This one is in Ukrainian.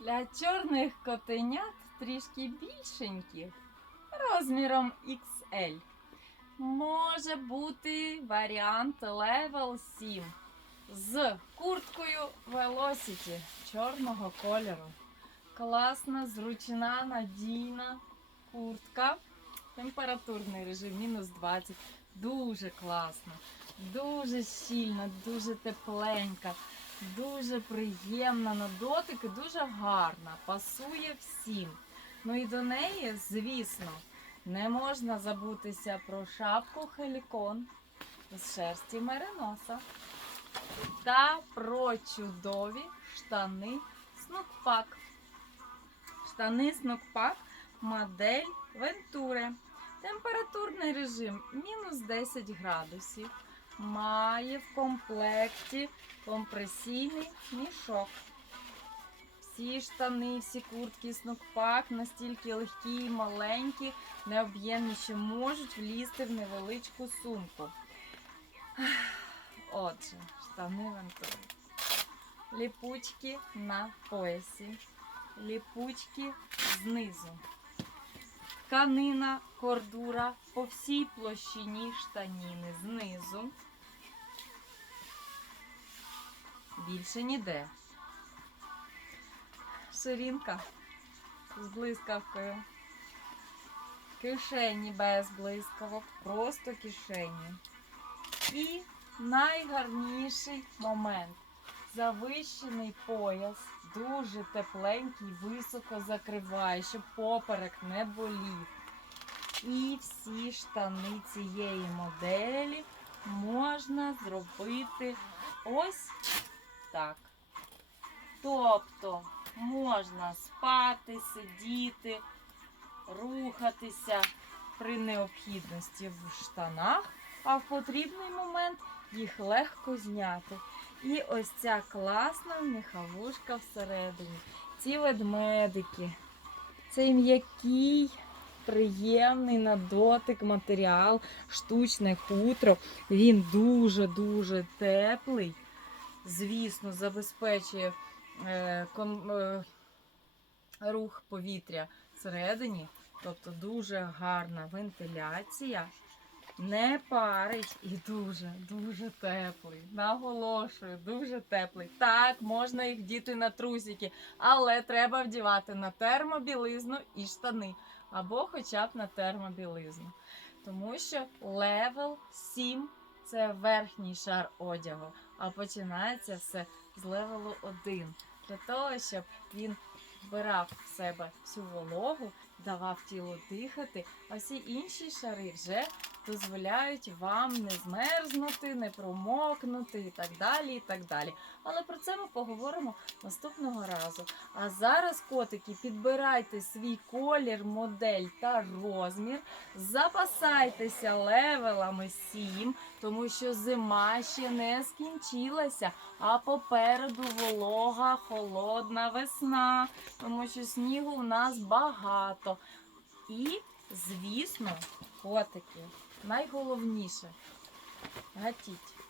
Для чорних котенят трішки більшеньких, розміром XL. Може бути варіант Level 7 з курткою Velocity чорного кольору. Класна, зручна, надійна куртка. Температурний режим мінус 20. Дуже класно, дуже щільна, дуже тепленька, дуже приємна на дотик і дуже гарна. Пасує всім. Ну і до неї, звісно, не можна забутися про шапку хелікон з шерсті мериноса та про чудові штани снукпак. Штани снукпак модель Вентуре. Температурний режим мінус 10 градусів. Має в комплекті компресійний мішок. Всі штани, всі куртки снукпак настільки легкі і маленькі, необ'ємні, що можуть влізти в невеличку сумку. Отже, штани Вентуре. Ліпучки на поясі, ліпучки знизу. Тканина, кордура по всій площині штаніни знизу. Більше ніде. Ширинка з блискавкою. Кишені без блискавок, просто кишені. І найгарніший момент. Завищений пояс, дуже тепленький, високо закриває, щоб поперек не болів. І всі штани цієї моделі можна зробити ось так. Тобто можна спати, сидіти, рухатися при необхідності в штанах, а в потрібний момент їх легко зняти. І ось ця класна міховушка всередині. Ці ведмедики. Цей м'який, приємний на дотик матеріал, штучне хутро. Він дуже-дуже теплий. Звісно, забезпечує е, кон, е, рух повітря всередині. Тобто дуже гарна вентиляція. Не парить і дуже, дуже теплий. Наголошую, дуже теплий. Так, можна їх вдіти на трусики, але треба вдівати на термобілизну і штани. Або хоча б на термобілизну. Тому що левел 7 це верхній шар одягу, а починається все з левелу 1. Для того, щоб він вбирав в себе всю вологу, давав тілу дихати, а всі інші шари вже дозволяють вам не змерзнути, не промокнути і так далі. і так далі. Але про це ми поговоримо наступного разу. А зараз, котики, підбирайте свій колір, модель та розмір. Запасайтеся левелами 7, тому що зима ще не скінчилася, а попереду волога, холодна весна, тому що снігу в нас багато. І, звісно, котики, найголовніше гатіть.